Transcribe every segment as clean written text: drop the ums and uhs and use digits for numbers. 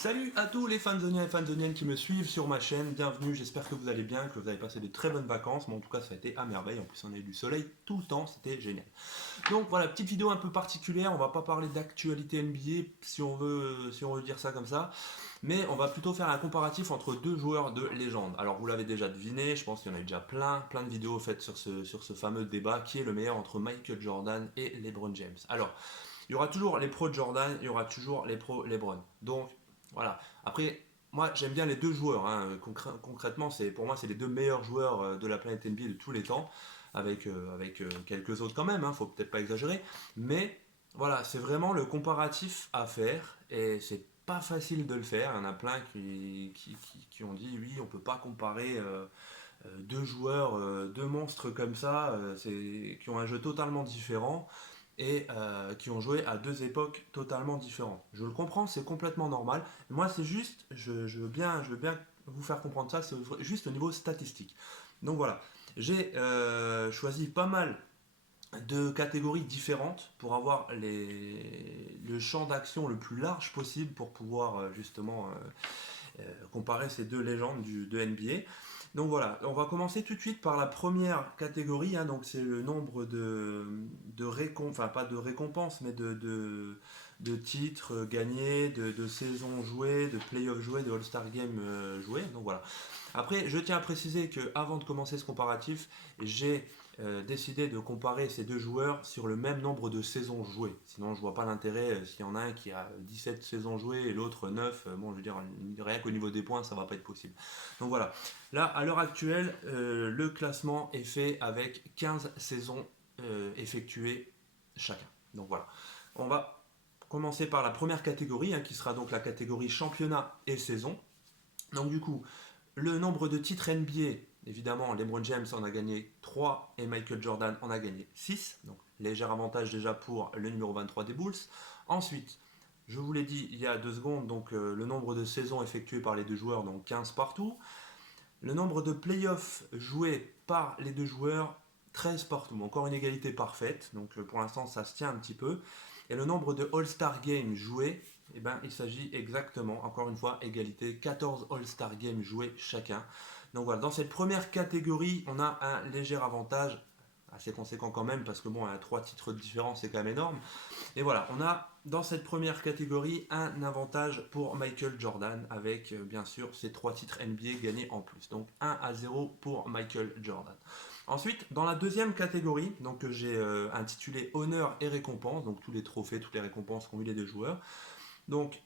Salut à tous les fanzoniens et fanzoniennes qui me suivent sur ma chaîne, bienvenue, j'espère que vous allez bien, que vous avez passé de très bonnes vacances, mais en tout cas ça a été à merveille, en plus on a eu du soleil tout le temps, c'était génial. Donc voilà, petite vidéo un peu particulière, on va pas parler d'actualité NBA si on veut dire ça comme ça, mais on va plutôt faire un comparatif entre deux joueurs de légende. Alors vous l'avez déjà deviné, je pense qu'il y en a eu déjà plein de vidéos faites sur ce fameux débat, qui est le meilleur entre Michael Jordan et LeBron James. Alors, il y aura toujours les pros Jordan, il y aura toujours les pros LeBron. Donc voilà. Après, moi j'aime bien les deux joueurs, hein. Concrètement, pour moi c'est les deux meilleurs joueurs de la planète NBA de tous les temps, avec quelques autres quand même, faut peut-être pas exagérer. Mais voilà, c'est vraiment le comparatif à faire et c'est pas facile de le faire. Il y en a plein qui ont dit oui, on peut pas comparer deux joueurs, deux monstres comme ça, qui ont un jeu totalement différent et qui ont joué à deux époques totalement différentes. Je le comprends, c'est complètement normal. Moi, c'est juste, je veux bien vous faire comprendre ça, c'est juste au niveau statistique. Donc voilà, j'ai choisi pas mal de catégories différentes pour avoir le champ d'action le plus large possible pour pouvoir justement comparer ces deux légendes de NBA. Donc voilà, on va commencer tout de suite par la première catégorie, donc c'est le nombre de récompenses, enfin pas de récompenses, mais de titres gagnés, de saisons jouées, de playoffs joués, de All-Star Game joués. Donc voilà. Après, je tiens à préciser que avant de commencer ce comparatif, j'ai décidé de comparer ces deux joueurs sur le même nombre de saisons jouées. Sinon, je vois pas l'intérêt s'il y en a un qui a 17 saisons jouées et l'autre 9. Bon, je veux dire, rien qu'au niveau des points, ça va pas être possible. Donc voilà. Là, à l'heure actuelle, le classement est fait avec 15 saisons effectuées chacun. Donc voilà. On va commencer par la première catégorie, qui sera donc la catégorie championnat et saison. Donc du coup, le nombre de titres NBA, évidemment, LeBron James en a gagné 3 et Michael Jordan en a gagné 6. Donc léger avantage déjà pour le numéro 23 des Bulls. Ensuite, je vous l'ai dit il y a 2 secondes, donc le nombre de saisons effectuées par les deux joueurs, donc 15 partout. Le nombre de playoffs joués par les deux joueurs, 13 partout. Encore une égalité parfaite, donc pour l'instant ça se tient un petit peu. Et le nombre de All-Star Games joués, il s'agit exactement, encore une fois, égalité, 14 All-Star Games joués chacun. Donc voilà, dans cette première catégorie, on a un léger avantage, assez conséquent quand même, parce que bon, 3 titres de différence, c'est quand même énorme. Et voilà, on a dans cette première catégorie un avantage pour Michael Jordan avec bien sûr ses 3 titres NBA gagnés en plus. Donc 1-0 pour Michael Jordan. Ensuite, dans la deuxième catégorie, donc que j'ai intitulé honneur et récompense, donc tous les trophées, toutes les récompenses qu'ont eu les deux joueurs. Donc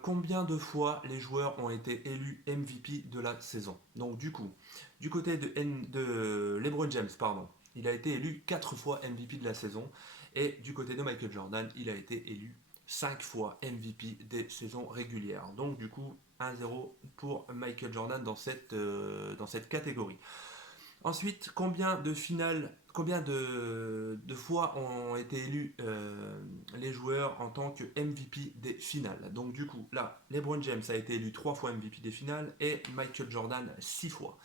combien de fois les joueurs ont été élus MVP de la saison. Donc du coup, du côté de LeBron James, pardon, il a été élu 4 fois MVP de la saison. Et du côté de Michael Jordan, il a été élu 5 fois MVP des saisons régulières. Donc du coup, 1-0 pour Michael Jordan dans cette catégorie. Ensuite, combien de fois ont été élus les joueurs en tant que MVP des finales. Donc du coup, là, LeBron James a été élu 3 fois MVP des finales et Michael Jordan 6 fois.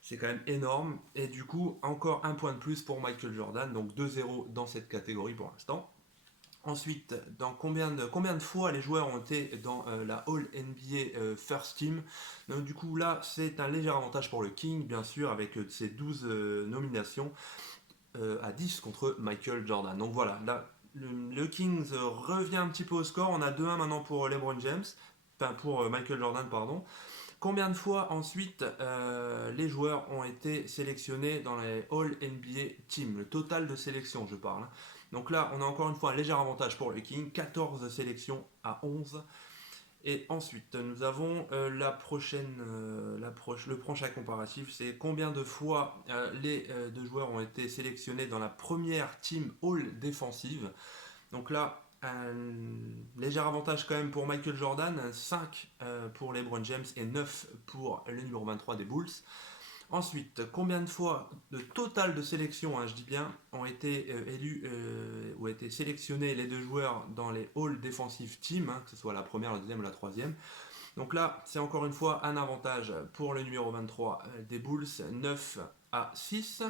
C'est quand même énorme. Et du coup, encore un point de plus pour Michael Jordan. Donc 2-0 dans cette catégorie pour l'instant. Ensuite, dans combien de fois les joueurs ont été dans la All NBA First Team. Donc du coup là, c'est un léger avantage pour le King, bien sûr, avec ses 12 nominations à 10 contre Michael Jordan. Donc voilà, là, le Kings revient un petit peu au score. On a 2-1 maintenant pour LeBron James, enfin pour Michael Jordan, pardon. Combien de fois ensuite les joueurs ont été sélectionnés dans les All NBA Team, le total de sélection je parle. Donc là on a encore une fois un léger avantage pour le King, 14 sélections à 11. Et ensuite nous avons le prochain comparatif, c'est combien de fois les deux joueurs ont été sélectionnés dans la première Team All défensive. Donc là, un léger avantage quand même pour Michael Jordan, 5 pour LeBron James et 9 pour le numéro 23 des Bulls. Ensuite, combien de fois de total de sélection, je dis bien, ont été élus ou été sélectionnés les deux joueurs dans les All Defensive Team, que ce soit la première, la deuxième ou la troisième. Donc là, c'est encore une fois un avantage pour le numéro 23 des Bulls, 9-6.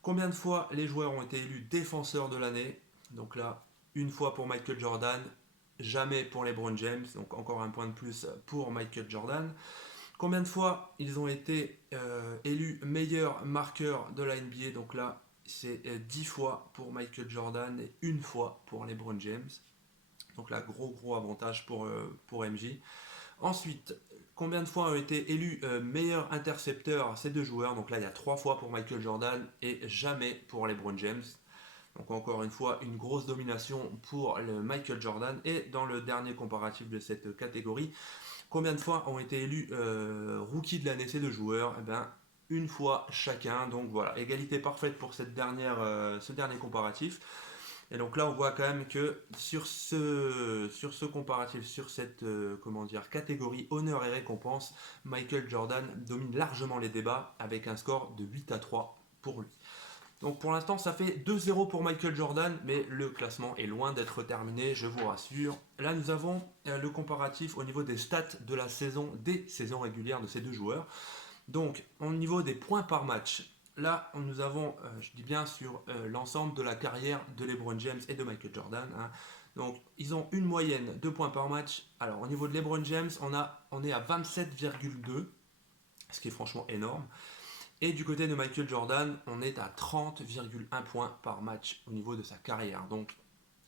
Combien de fois les joueurs ont été élus défenseurs de l'année? Donc là, une fois pour Michael Jordan, jamais pour LeBron James, donc encore un point de plus pour Michael Jordan. Combien de fois ils ont été élus meilleur marqueur de la NBA? Donc là, c'est 10 fois pour Michael Jordan et une fois pour LeBron James. Donc là, gros avantage pour MJ. Ensuite, combien de fois ont été élus meilleurs intercepteurs ces deux joueurs? Donc là, il y a 3 fois pour Michael Jordan et jamais pour LeBron James. Donc encore une fois, une grosse domination pour le Michael Jordan. Et dans le dernier comparatif de cette catégorie, combien de fois ont été élus rookie de l'année ces deux joueurs? Eh bien, une fois chacun. Donc voilà, égalité parfaite pour ce dernier comparatif. Et donc là, on voit quand même que sur ce comparatif, sur cette catégorie honneur et récompense, Michael Jordan domine largement les débats avec un score de 8-3 pour lui. Donc pour l'instant, ça fait 2-0 pour Michael Jordan, mais le classement est loin d'être terminé, je vous rassure. Là, nous avons le comparatif au niveau des stats de la saison, des saisons régulières de ces deux joueurs. Donc, au niveau des points par match, là, nous avons, je dis bien sur l'ensemble de la carrière de LeBron James et de Michael Jordan. Hein. Donc, ils ont une moyenne de points par match. Alors, au niveau de LeBron James, on est à 27,2, ce qui est franchement énorme. Et du côté de Michael Jordan, on est à 30,1 points par match au niveau de sa carrière. Donc,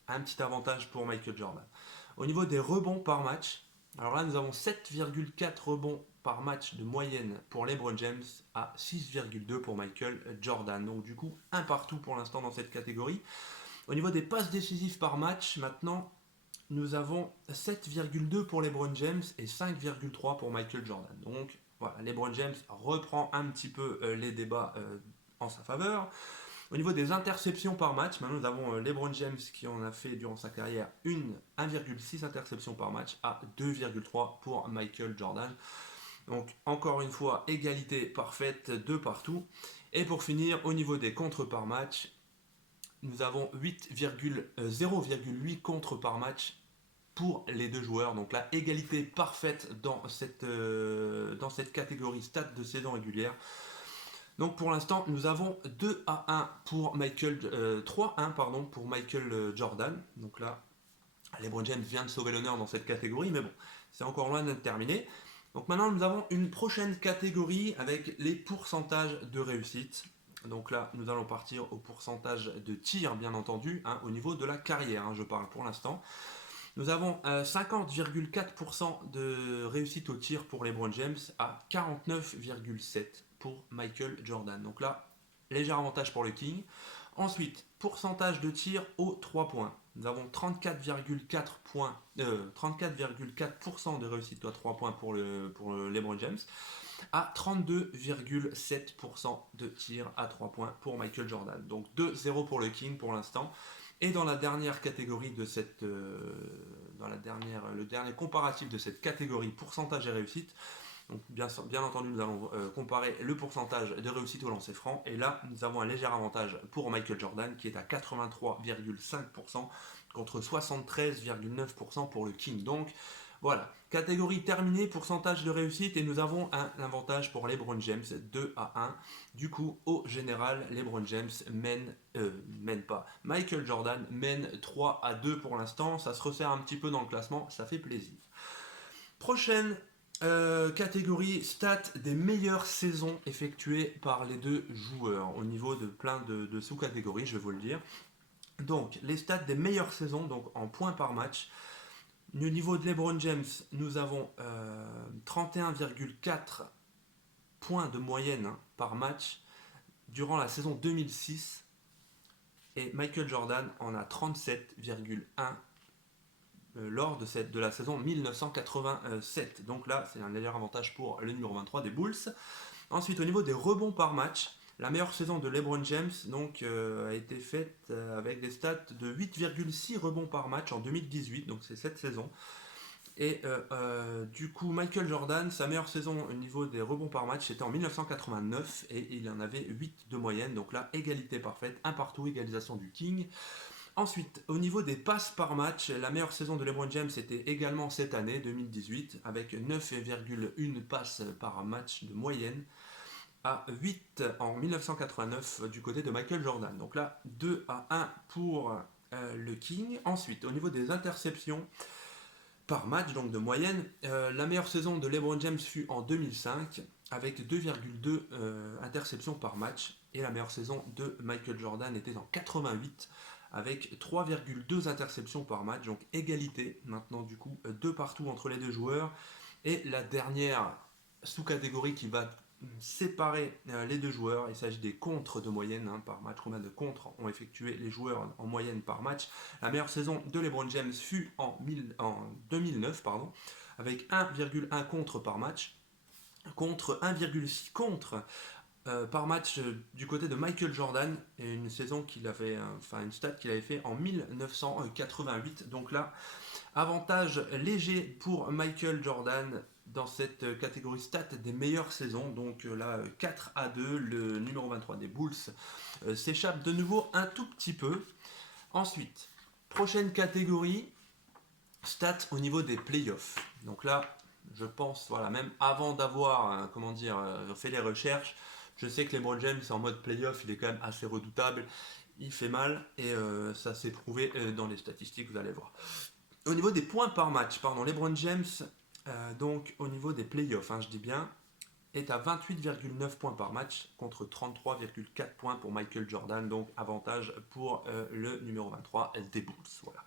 un petit avantage pour Michael Jordan. Au niveau des rebonds par match, alors là, nous avons 7,4 rebonds par match de moyenne pour LeBron James à 6,2 pour Michael Jordan. Donc du coup, un partout pour l'instant dans cette catégorie. Au niveau des passes décisives par match, maintenant, nous avons 7,2 pour LeBron James et 5,3 pour Michael Jordan. Donc voilà, LeBron James reprend un petit peu les débats en sa faveur. Au niveau des interceptions par match, maintenant nous avons LeBron James qui en a fait durant sa carrière 1,6 interceptions par match à 2,3 pour Michael Jordan. Donc encore une fois, égalité parfaite de partout. Et pour finir, au niveau des contres par match, nous avons 0,8 contres par match pour les deux joueurs. Donc la égalité parfaite dans cette catégorie stats de saison régulière. Donc pour l'instant, nous avons 2-1 pour 3-1 pour Michael Jordan. Donc là, LeBron James vient de sauver l'honneur dans cette catégorie, mais bon, c'est encore loin d'être terminé. Donc maintenant, nous avons une prochaine catégorie avec les pourcentages de réussite. Donc là, nous allons partir au pourcentage de tir, bien entendu, hein, au niveau de la carrière, hein, je parle pour l'instant. Nous avons 50,4% de réussite au tir pour LeBron James à 49,7% pour Michael Jordan. Donc là, léger avantage pour le King. Ensuite, pourcentage de tir aux 3 points. Nous avons 34,4% de réussite à 3 points pour LeBron James à 32,7% de tir à 3 points pour Michael Jordan. Donc 2-0 pour le King pour l'instant. Et dans la dernière catégorie de le dernier comparatif de cette catégorie pourcentage et réussite, donc bien entendu nous allons comparer le pourcentage de réussite au lancer franc, et là nous avons un léger avantage pour Michael Jordan qui est à 83,5% contre 73,9% pour le King. Donc voilà, catégorie terminée, pourcentage de réussite, et nous avons un avantage pour LeBron James, 2-1. Du coup, au général, LeBron James Michael Jordan mène 3-2 pour l'instant. Ça se resserre un petit peu dans le classement, ça fait plaisir. Prochaine catégorie, stats des meilleures saisons effectuées par les deux joueurs, au niveau de plein de sous-catégories, je vais vous le dire. Donc, les stats des meilleures saisons, donc en points par match. Au niveau de LeBron James, nous avons 31,4 points de moyenne par match durant la saison 2006. Et Michael Jordan en a 37,1 lors de la saison 1987. Donc là, c'est un léger avantage pour le numéro 23 des Bulls. Ensuite, au niveau des rebonds par match, la meilleure saison de LeBron James a été faite avec des stats de 8,6 rebonds par match en 2018, donc c'est cette saison. Et du coup, Michael Jordan, sa meilleure saison au niveau des rebonds par match, c'était en 1989 et il en avait 8 de moyenne. Donc là, égalité parfaite, un partout, égalisation du King. Ensuite, au niveau des passes par match, la meilleure saison de LeBron James était également cette année, 2018, avec 9,1 passes par match de moyenne à 8 en 1989 du côté de Michael Jordan. Donc là, 2-1 pour le King. Ensuite, au niveau des interceptions, par match, donc de moyenne. La meilleure saison de LeBron James fut en 2005 avec 2,2 interceptions par match, et la meilleure saison de Michael Jordan était en 88 avec 3,2 interceptions par match, donc égalité maintenant du coup de partout entre les deux joueurs. Et la dernière sous-catégorie qui va séparer les deux joueurs, il s'agit des contres de moyenne par match, combien de contres ont effectué les joueurs en moyenne par match. La meilleure saison de LeBron James fut en 2009 avec 1,1 contre par match, contre 1,6 contre par match du côté de Michael Jordan, et une saison qu'il avait, une stat qu'il avait fait en 1988. Donc là, avantage léger pour Michael Jordan dans cette catégorie stat des meilleures saisons. Donc là, 4-2, le numéro 23 des Bulls s'échappe de nouveau un tout petit peu. Ensuite, prochaine catégorie, stats au niveau des playoffs. Donc là, je pense, voilà, même avant d'avoir, fait les recherches, je sais que LeBron James en mode playoff, il est quand même assez redoutable. Il fait mal, et ça s'est prouvé dans les statistiques, vous allez voir. Au niveau des points par match, LeBron James, donc au niveau des playoffs, je dis bien, est à 28,9 points par match contre 33,4 points pour Michael Jordan, donc avantage pour le numéro 23 des Bulls. Voilà.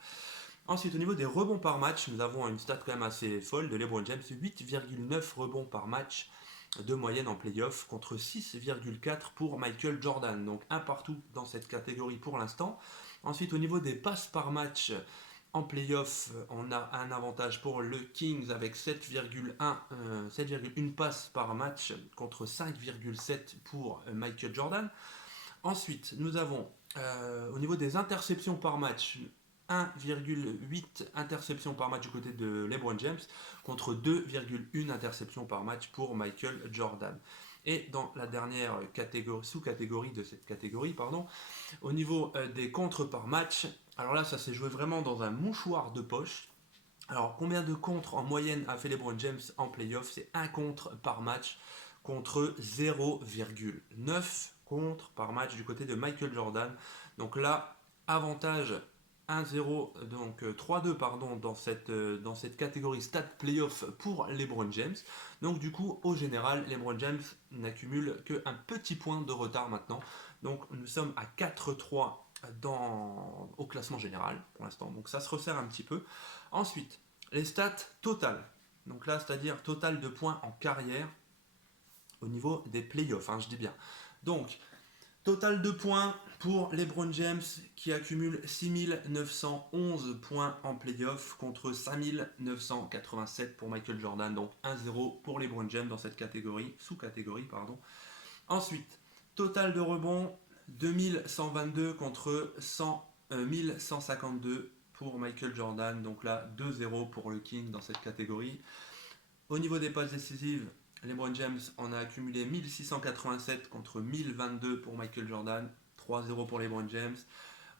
Ensuite, au niveau des rebonds par match, nous avons une stat quand même assez folle de LeBron James, 8,9 rebonds par match de moyenne en playoff contre 6,4 pour Michael Jordan, donc un partout dans cette catégorie pour l'instant. Ensuite, au niveau des passes par match, en playoff, on a un avantage pour le Kings avec 7,1 passes par match contre 5,7 pour Michael Jordan. Ensuite, nous avons au niveau des interceptions par match, 1,8 interceptions par match du côté de LeBron James contre 2,1 interceptions par match pour Michael Jordan. Et dans la dernière sous-catégorie de cette catégorie, au niveau des contres par match, alors là ça s'est joué vraiment dans un mouchoir de poche. Alors combien de contres en moyenne a fait LeBron James en playoff? C'est 1 contre par match contre 0,9 contre par match du côté de Michael Jordan. Donc là, avantage 1-0, donc 3-2 dans cette catégorie stat playoff pour LeBron James. Donc du coup, au général, LeBron James n'accumule qu'un petit point de retard maintenant. Donc nous sommes à 4-3 au classement général pour l'instant. Donc ça se resserre un petit peu. Ensuite, les stats totales. Donc là, c'est-à-dire total de points en carrière au niveau des playoffs, je dis bien. Donc, total de points pour LeBron James qui accumule 6911 points en playoff contre 5987 pour Michael Jordan, donc 1-0 pour LeBron James dans cette sous-catégorie. Ensuite, total de rebonds 2122 contre 1152 pour Michael Jordan, donc là 2-0 pour le King dans cette catégorie. Au niveau des passes décisives, LeBron James en a accumulé 1687 contre 1022 pour Michael Jordan, 3-0 pour LeBron James.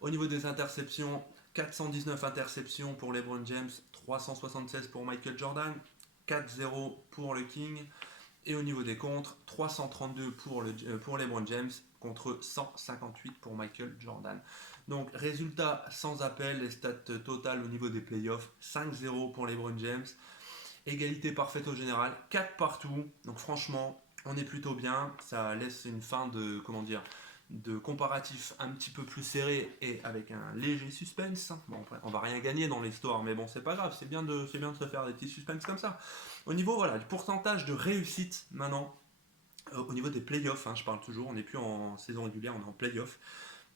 Au niveau des interceptions, 419 interceptions pour LeBron James, 376 pour Michael Jordan, 4-0 pour le King. Et au niveau des contres, 332 pour LeBron James contre 158 pour Michael Jordan. Donc résultat sans appel, les stats totales au niveau des playoffs, 5-0 pour LeBron James. Égalité parfaite au général, 4 partout, donc franchement, on est plutôt bien. Ça laisse une fin de comparatif un petit peu plus serré et avec un léger suspense. Bon, après, on va rien gagner dans l'histoire, mais bon, c'est pas grave, c'est bien de se faire des petits suspens comme ça. Au niveau, du pourcentage de réussite maintenant, au niveau des playoffs, je parle toujours, on n'est plus en saison régulière, on est en playoffs.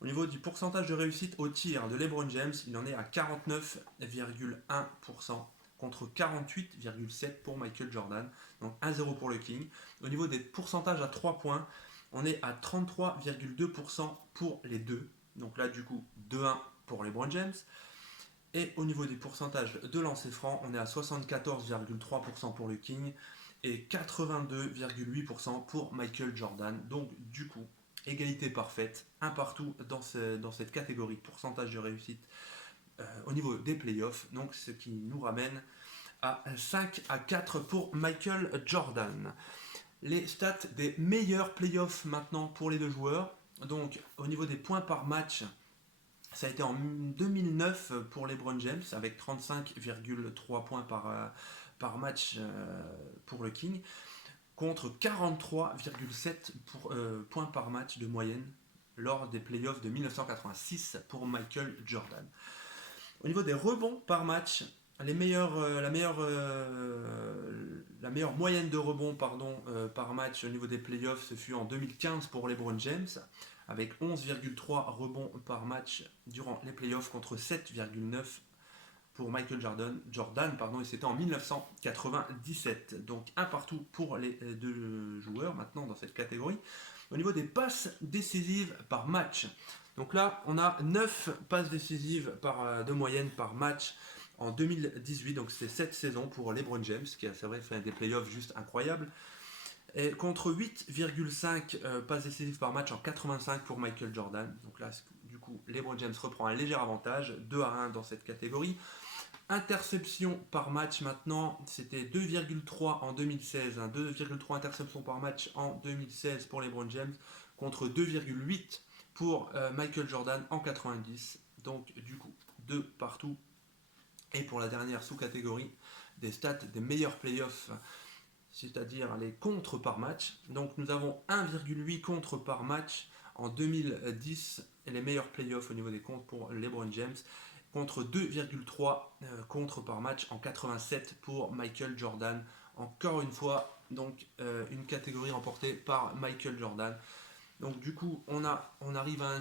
Au niveau du pourcentage de réussite au tir de LeBron James, il en est à 49,1%. Contre 48,7 pour Michael Jordan, donc 1-0 pour le King. Au niveau des pourcentages à 3 points, on est à 33,2% pour les deux. Donc là, du coup, 2-1 pour LeBron James. Et au niveau des pourcentages de lancers francs, on est à 74,3% pour le King et 82,8% pour Michael Jordan. Donc du coup, égalité parfaite, un partout dans cette catégorie de pourcentage de réussite au niveau des playoffs, donc ce qui nous ramène à 5-4 pour Michael Jordan. Les stats des meilleurs playoffs maintenant pour les deux joueurs. Donc au niveau des points par match, Ça a été en 2009 pour LeBron James avec 35,3 points par match pour le King, contre 43,7 points par match de moyenne lors des playoffs de 1986 pour Michael Jordan. Au niveau des rebonds par match, la meilleure moyenne de rebonds par match au niveau des playoffs, ce fut en 2015 pour LeBron James, avec 11,3 rebonds par match durant les playoffs contre 7,9 pour Michael Jordan, et c'était en 1997. Donc un partout pour les deux joueurs maintenant dans cette catégorie. Au niveau des passes décisives par match, donc là on a 9 passes décisives de moyenne par match en 2018, donc c'est cette saison pour LeBron James, qui a, c'est vrai, fait des playoffs juste incroyables, et contre 8,5 passes décisives par match en 85 pour Michael Jordan. Donc là, du coup, LeBron James reprend un léger avantage, 2-1 dans cette catégorie. Interception par match maintenant, c'était 2,3 en 2016, 2,3 interceptions par match en 2016 pour LeBron James, contre 2,8 pour Michael Jordan en 90. Donc du coup, 2 partout. Et pour la dernière sous-catégorie, des stats des meilleurs playoffs, c'est-à-dire les contres par match. Donc nous avons 1,8 contres par match en 2010, et les meilleurs playoffs au niveau des contres pour LeBron James, contre 2,3 contres par match en 87 pour Michael Jordan. Encore une fois, donc une catégorie remportée par Michael Jordan. Donc du coup, on arrive à un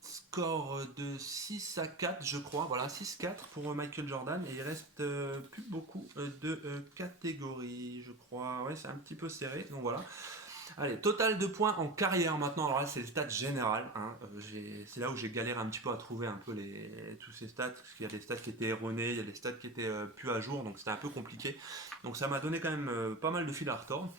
score de 6-4, je crois. Voilà, 6-4 pour Michael Jordan. Et il reste plus beaucoup de catégories, je crois. Ouais, c'est un petit peu serré. Donc voilà. Allez, total de points en carrière maintenant. Alors là, c'est les stats générales. Hein. C'est là où j'ai galéré un petit peu à trouver un peu tous ces stats. Parce qu'il y a des stats qui étaient erronés, il y a des stats qui étaient plus à jour. Donc c'était un peu compliqué. Donc ça m'a donné quand même pas mal de fil à retordre.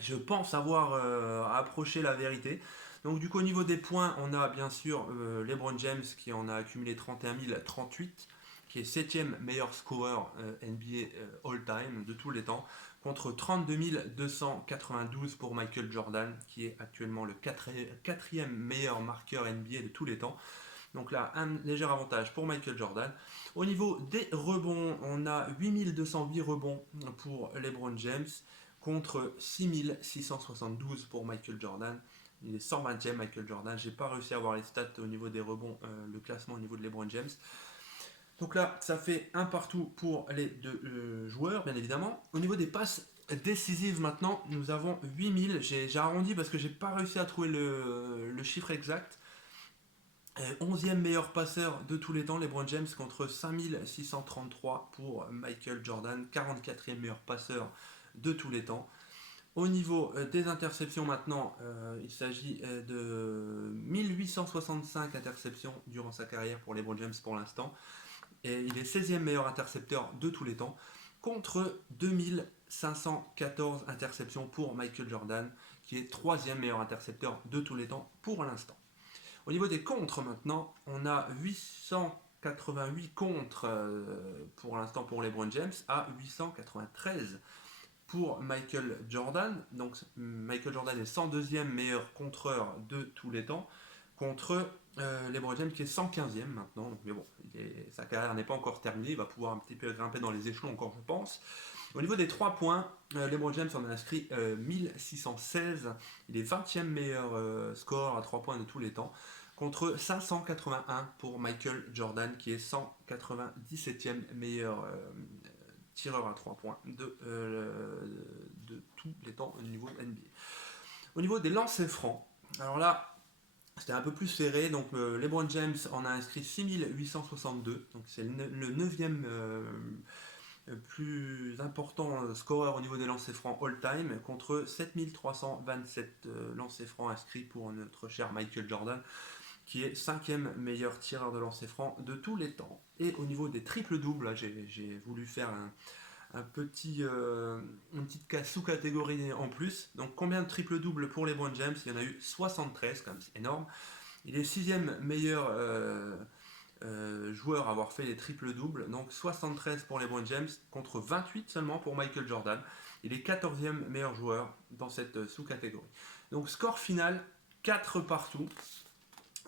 Je pense avoir approché la vérité. Donc du coup, au niveau des points, on a bien sûr LeBron James qui en a accumulé 31 038, qui est 7e meilleur scoreur NBA all-time de tous les temps, contre 32 292 pour Michael Jordan, qui est actuellement le 4e meilleur marqueur NBA de tous les temps. Donc là, un léger avantage pour Michael Jordan. Au niveau des rebonds, on a 8208 rebonds pour LeBron James, contre 6672 pour Michael Jordan. Il est 120e Michael Jordan. J'ai pas réussi à avoir les stats au niveau des rebonds, le classement au niveau de LeBron James. Donc là, ça fait un partout pour les deux joueurs, bien évidemment. Au niveau des passes décisives maintenant, nous avons 8000. J'ai arrondi parce que j'ai pas réussi à trouver le chiffre exact. 11e meilleur passeur de tous les temps, LeBron James, contre 5633 pour Michael Jordan, 44e meilleur passeur de tous les temps. Au niveau des interceptions maintenant, il s'agit de 1865 interceptions durant sa carrière pour LeBron James pour l'instant. Et il est 16e meilleur intercepteur de tous les temps, contre 2514 interceptions pour Michael Jordan, qui est 3e meilleur intercepteur de tous les temps pour l'instant. Au niveau des contres maintenant, on a 888 contres pour l'instant pour LeBron James à 893 pour Michael Jordan. Donc Michael Jordan est 102e meilleur contreur de tous les temps, contre LeBron James qui est 115e maintenant. Donc, mais bon, sa carrière n'est pas encore terminée, il va pouvoir un petit peu grimper dans les échelons encore, je pense. Au niveau des 3 points, LeBron James en a inscrit 1616. Il est 20e meilleur score à 3 points de tous les temps, contre 581 pour Michael Jordan, qui est 197e meilleur tireur à 3 points de tous les temps au niveau NBA. Au niveau des lancers francs, alors là, c'était un peu plus serré. Donc LeBron James en a inscrit 6862, donc c'est le 9e plus important scoreur au niveau des lancers francs all-time, contre 7327 lancers francs inscrits pour notre cher Michael Jordan, qui est 5e meilleur tireur de lancers francs de tous les temps. Et au niveau des triples-doubles, j'ai voulu faire une petite sous-catégorie en plus. Donc combien de triple-doubles pour LeBron James? Il y en a eu 73, quand même, c'est énorme. Il est 6e meilleur joueur à avoir fait les triple-doubles, donc 73 pour LeBron James contre 28 seulement pour Michael Jordan. Il est 14e meilleur joueur dans cette sous-catégorie. Donc score final, 4 partout.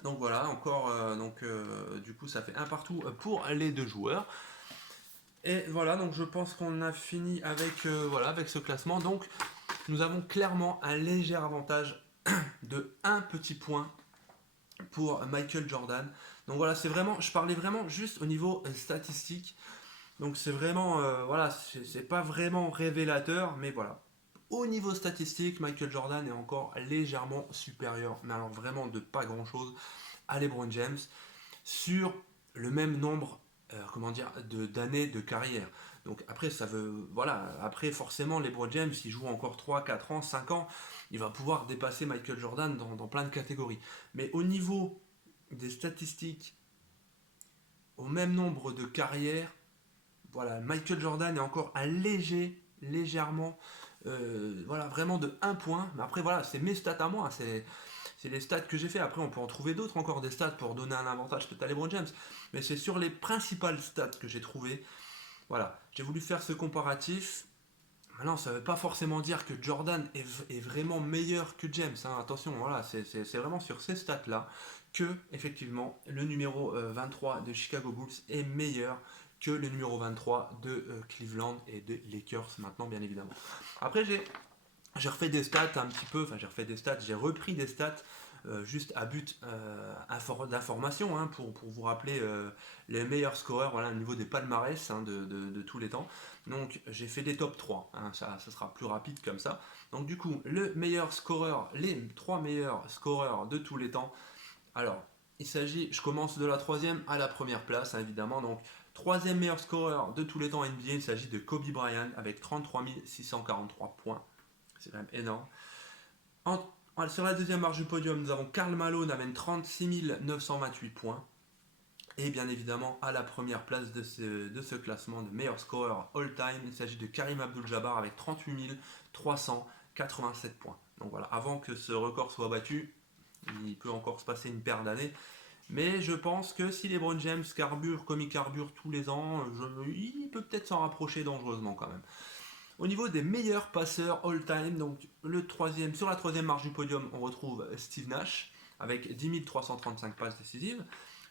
Donc voilà, encore, du coup ça fait un partout pour les deux joueurs. Et voilà, donc je pense qu'on a fini avec, voilà, avec ce classement. Donc nous avons clairement un léger avantage de un petit point pour Michael Jordan. Donc voilà, c'est vraiment, je parlais vraiment juste au niveau statistique. Donc c'est vraiment, voilà, c'est pas vraiment révélateur, mais voilà. Au niveau statistique, Michael Jordan est encore légèrement supérieur, mais alors vraiment de pas grand chose, à LeBron James sur le même nombre, comment dire, d'années de carrière. Donc après, ça veut, voilà, après forcément, LeBron James, s'il joue encore 3 4 ans, 5 ans, il va pouvoir dépasser Michael Jordan dans plein de catégories. Mais au niveau des statistiques, au même nombre de carrières, voilà, Michael Jordan est encore un légèrement, voilà, vraiment de 1 point. Mais après, voilà, c'est mes stats à moi, c'est les stats que j'ai fait. Après, on peut en trouver d'autres encore, des stats pour donner un avantage peut-être à LeBron James. Mais c'est sur les principales stats que j'ai trouvées. Voilà, j'ai voulu faire ce comparatif. Maintenant, ça ne veut pas forcément dire que Jordan est vraiment meilleur que James. Hein. Attention, voilà, c'est vraiment sur ces stats-là que, effectivement, le numéro 23 de Chicago Bulls est meilleur que le numéro 23 de Cleveland et de Lakers maintenant, bien évidemment. Après, j'ai refait des stats un petit peu, enfin j'ai refait des stats, j'ai repris des stats juste à but d'information, hein, pour vous rappeler les meilleurs scoreurs, voilà, au niveau des palmarès, hein, de tous les temps. Donc j'ai fait des top 3, hein, ça sera plus rapide comme ça. Donc du coup, le meilleur scoreur, les 3 meilleurs scoreurs de tous les temps. Alors, il s'agit, je commence de la troisième à la première place, hein, évidemment. Donc, troisième meilleur scoreur de tous les temps NBA, il s'agit de Kobe Bryant avec 33 643 points. C'est quand même énorme. Sur la deuxième marche du podium, nous avons Karl Malone avec 36 928 points. Et bien évidemment, à la première place de ce classement de meilleur scoreur all-time, il s'agit de Karim Abdul-Jabbar avec 38 387 points. Donc voilà, avant que ce record soit battu, il peut encore se passer une paire d'années. Mais je pense que si LeBron James carbure comme il carbure tous les ans, il peut peut-être s'en rapprocher dangereusement quand même. Au niveau des meilleurs passeurs all-time, donc sur la troisième marche du podium, on retrouve Steve Nash avec 10 335 passes décisives.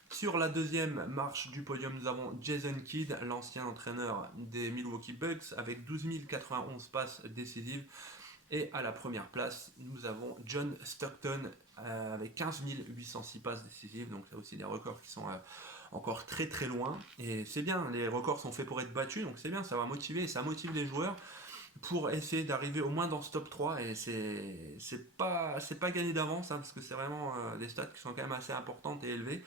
Sur la deuxième marche du podium, nous avons Jason Kidd, l'ancien entraîneur des Milwaukee Bucks, avec 12 091 passes décisives. Et à la première place, nous avons John Stockton avec 15 806 passes décisives. Donc, là aussi des records qui sont encore très très loin. Et c'est bien, les records sont faits pour être battus. Donc, c'est bien, ça va motiver et ça motive les joueurs pour essayer d'arriver au moins dans ce top 3. Et c'est pas gagné d'avance, hein, parce que c'est vraiment des stats qui sont quand même assez importantes et élevées.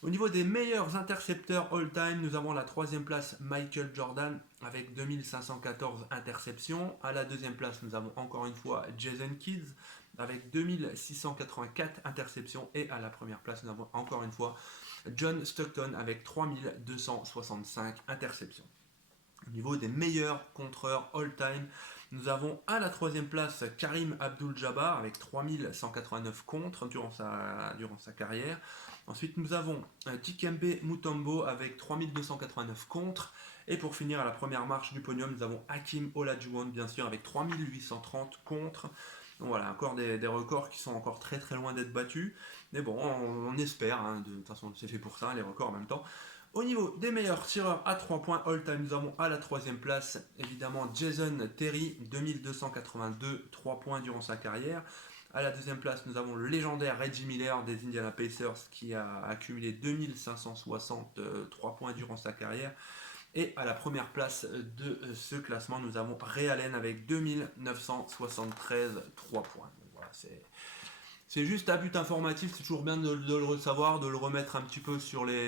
Au niveau des meilleurs intercepteurs all-time, nous avons la troisième place Michael Jordan avec 2514 interceptions. À la deuxième place, nous avons encore une fois Jason Kidd avec 2684 interceptions. Et à la première place, nous avons encore une fois John Stockton avec 3265 interceptions. Au niveau des meilleurs contreurs all-time, nous avons à la troisième place Karim Abdul-Jabbar avec 3189 contres durant sa carrière. Ensuite, nous avons Dikembe Mutombo avec 3289 contres. Et pour finir, à la première marche du podium, nous avons Hakeem Olajuwon, bien sûr, avec 3830 contres. Donc voilà, encore des records qui sont encore très très loin d'être battus. Mais bon, on espère, hein, de toute façon c'est fait pour ça, les records en même temps. Au niveau des meilleurs tireurs à 3 points all-time, nous avons à la troisième place évidemment Jason Terry, 2282 3 points durant sa carrière. À la deuxième place, nous avons le légendaire Reggie Miller des Indiana Pacers qui a accumulé 2563 points durant sa carrière. Et à la première place de ce classement, nous avons Ray Allen avec 2973 3 points. Donc voilà, c'est juste à but informatif, c'est toujours bien de le savoir, de le remettre un petit peu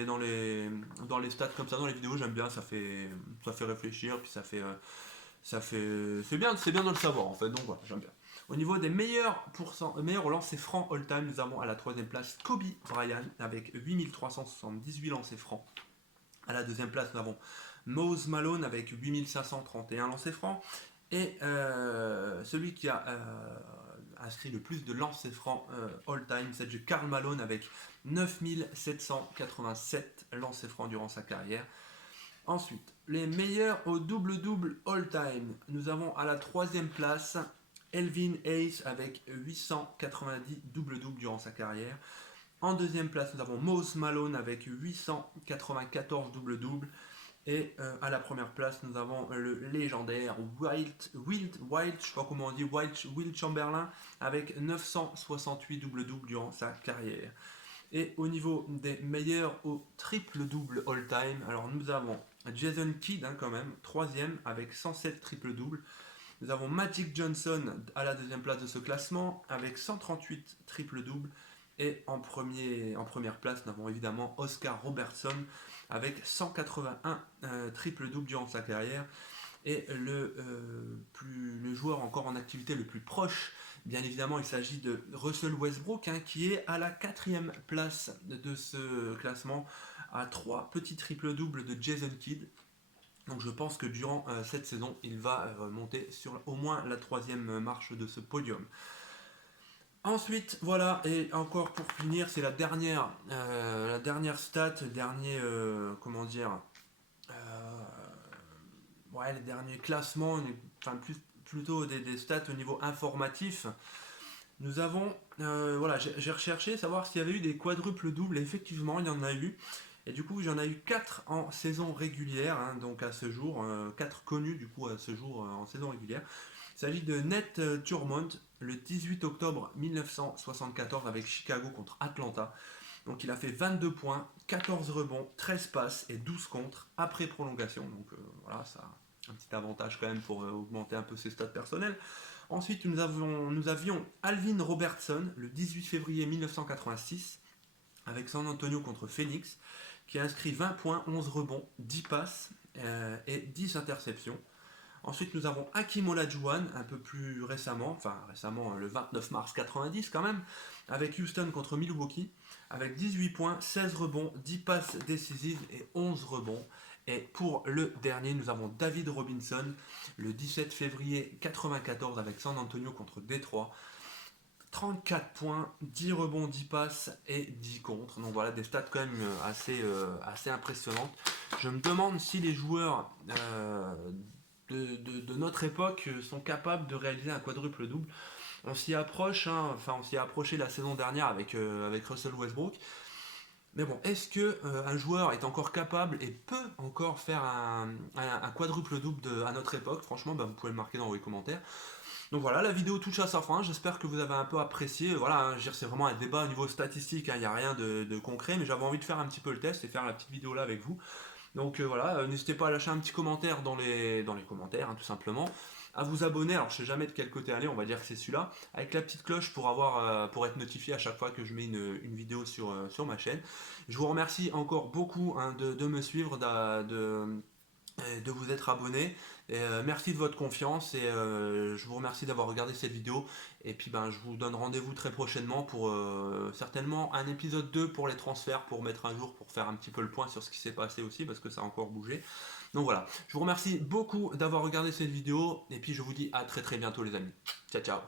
dans les stats comme ça, dans les vidéos, j'aime bien, ça fait réfléchir, puis c'est bien de le savoir en fait, donc voilà, j'aime bien. Au niveau des meilleurs lancers francs all-time, nous avons à la troisième place Kobe Bryant avec 8378 lancers francs. À la deuxième place, nous avons Mose Malone avec 8531 lancers francs. Et celui qui a inscrit le plus de lancers francs all-time, c'est de Karl Malone avec 9787 lancers francs durant sa carrière. Ensuite, les meilleurs au double-double all-time. Nous avons à la troisième place Elvin Hayes avec 890 double-double durant sa carrière. En deuxième place, nous avons Mose Malone avec 894 double-double. Et à la première place, nous avons le légendaire Wilt, je sais pas comment on dit, Wilt Chamberlain avec 968 double-double durant sa carrière. Et au niveau des meilleurs au triple-double all-time, alors nous avons Jason Kidd quand même, troisième avec 107 triple-double. Nous avons Magic Johnson à la deuxième place de ce classement avec 138 triple-double. Et en première place, nous avons évidemment Oscar Robertson avec 181 triple-double durant sa carrière. Et le joueur encore en activité le plus proche, bien évidemment, il s'agit de Russell Westbrook, qui est à la 4e place de ce classement, à 3 petits triple-doubles de Jason Kidd. Donc je pense que durant cette saison, il va monter sur au moins la 3e marche de ce podium. Ensuite, voilà, et encore pour finir, c'est la dernière stat, le dernier, les derniers classements, enfin plutôt des stats au niveau informatif. Nous avons, j'ai recherché savoir s'il y avait eu des quadruples doubles, et effectivement, il y en a eu. Et du coup, j'en ai eu 4 en saison régulière, donc à ce jour, 4 connus du coup à ce jour en saison régulière. Il s'agit de Nate Turmont, le 18 octobre 1974 avec Chicago contre Atlanta. Donc il a fait 22 points, 14 rebonds, 13 passes et 12 contres après prolongation. Donc voilà, ça a un petit avantage quand même pour augmenter un peu ses stats personnels. Ensuite, nous avions Alvin Robertson, le 18 février 1986, avec San Antonio contre Phoenix, qui a inscrit 20 points, 11 rebonds, 10 passes et 10 interceptions. Ensuite, nous avons Hakeem Olajuwon, un peu plus récemment, le 29 mars 90 quand même, avec Houston contre Milwaukee, avec 18 points, 16 rebonds, 10 passes décisives et 11 rebonds. Et pour le dernier, nous avons David Robinson, le 17 février 94 avec San Antonio contre Détroit. 34 points, 10 rebonds, 10 passes et 10 contres. Donc voilà, des stats quand même assez impressionnantes. Je me demande si les joueurs de notre époque sont capables de réaliser un quadruple double. On s'y approche, on s'y est approché la saison dernière avec Russell Westbrook. Mais bon, est-ce que un joueur est encore capable et peut encore faire un quadruple double à notre époque? Franchement, vous pouvez le marquer dans les commentaires. Donc voilà, la vidéo touche à sa fin, j'espère que vous avez un peu apprécié. Voilà, c'est vraiment un débat au niveau statistique, il n'y a rien de concret, mais j'avais envie de faire un petit peu le test et faire la petite vidéo là avec vous. Donc voilà, n'hésitez pas à lâcher un petit commentaire dans les commentaires, tout simplement. À vous abonner, alors je sais jamais de quel côté aller, on va dire que c'est celui-là, avec la petite cloche pour être notifié à chaque fois que je mets une vidéo sur ma chaîne. Je vous remercie encore beaucoup de me suivre, de vous être abonné. Merci de votre confiance et je vous remercie d'avoir regardé cette vidéo. Et puis je vous donne rendez-vous très prochainement pour certainement un épisode 2 pour les transferts, pour mettre un jour, pour faire un petit peu le point sur ce qui s'est passé aussi, parce que ça a encore bougé. Donc voilà, je vous remercie beaucoup d'avoir regardé cette vidéo et puis je vous dis à très très bientôt les amis. Ciao ciao.